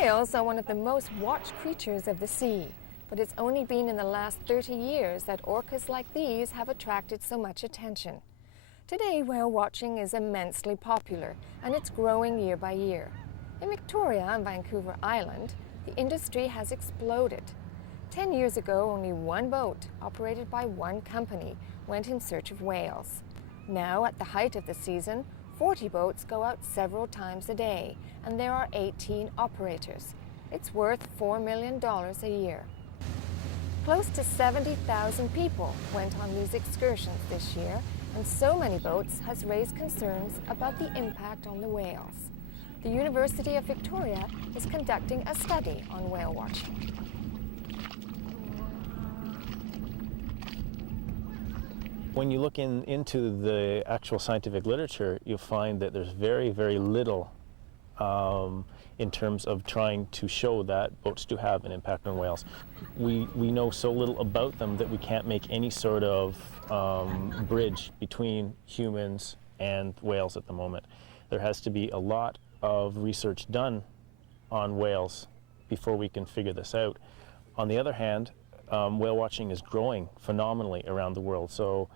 Whales are one of the most watched creatures of the sea, but it's only been in the last 30 years that orcas like these have attracted so much attention. Today, whale watching is immensely popular, and it's growing year by year. In Victoria and Vancouver Island, the industry has exploded. 10 years ago, only one boat, operated by one company, went in search of whales. Now, at the height of the season, 40 boats go out several times a day, and there are 18 operators. It's worth $4 million a year. Close to 70,000 people went on these excursions this year, and so many boats has raised concerns about the impact on the whales. The University of Victoria is conducting a study on whale watching. When you look into the actual scientific literature, you'll find that there's very, very little in terms of trying to show that boats do have an impact on whales. We know so little about them that we can't make any sort of bridge between humans and whales at the moment. There has to be a lot of research done on whales before we can figure this out. On the other hand, whale watching is growing phenomenally around the world, so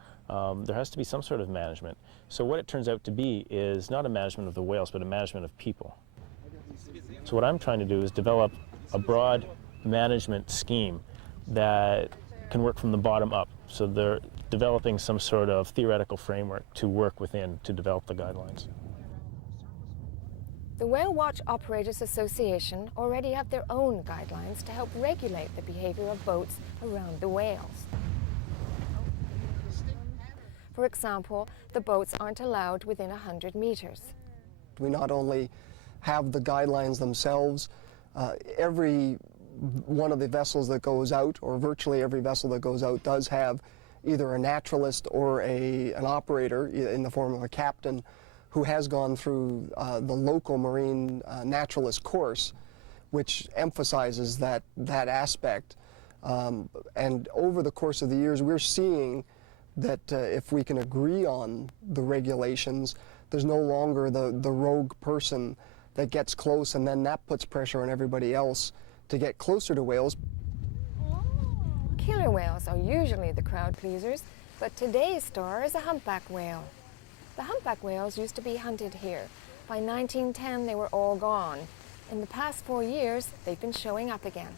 there has to be some sort of management. So what it turns out to be is not a management of the whales, but a management of people. So what I'm trying to do is develop a broad management scheme that can work from the bottom up. So they're developing some sort of theoretical framework to work within to develop the guidelines. The Whale Watch Operators Association already have their own guidelines to help regulate the behavior of boats around the whales. For example, the boats aren't allowed within 100 meters. We not only have the guidelines themselves, every one of the vessels that goes out, or virtually every vessel that goes out, does have either a naturalist or an operator in the form of a captain who has gone through the local marine naturalist course, which emphasizes that aspect. And over the course of the years, we're seeing that if we can agree on the regulations, there's no longer the rogue person that gets close, and then that puts pressure on everybody else to get closer to whales. Killer whales are usually the crowd pleasers, but today's star is a humpback whale. The humpback whales used to be hunted here. By 1910, they were all gone. In the past 4 years, they've been showing up again.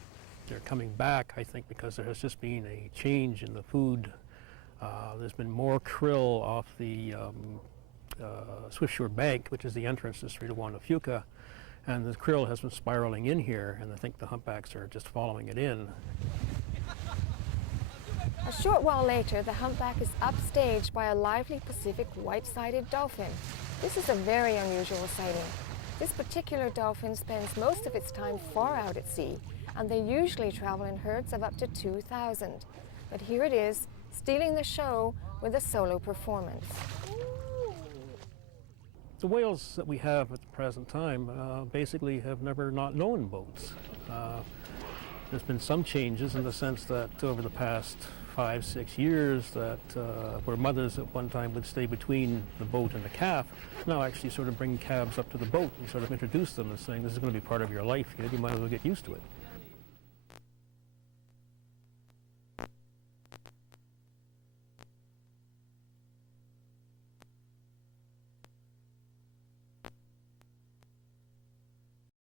They're coming back, I think, because there has just been a change in the food. There's been more krill off the Swift Shore Bank, which is the entrance to the Strait of Juan de Fuca, and the krill has been spiraling in here, and I think the humpbacks are just following it in. A short while later, the humpback is upstaged by a lively Pacific white-sided dolphin. This is a very unusual sighting. This particular dolphin spends most of its time far out at sea, and they usually travel in herds of up to 2,000. But here it is, stealing the show with a solo performance. The whales that we have at the present time basically have never not known boats. There's been some changes in the sense that over the past 5-6 years that where mothers at one time would stay between the boat and the calf, now actually sort of bring calves up to the boat and sort of introduce them as saying, this is going to be part of your life, you might as well get used to it.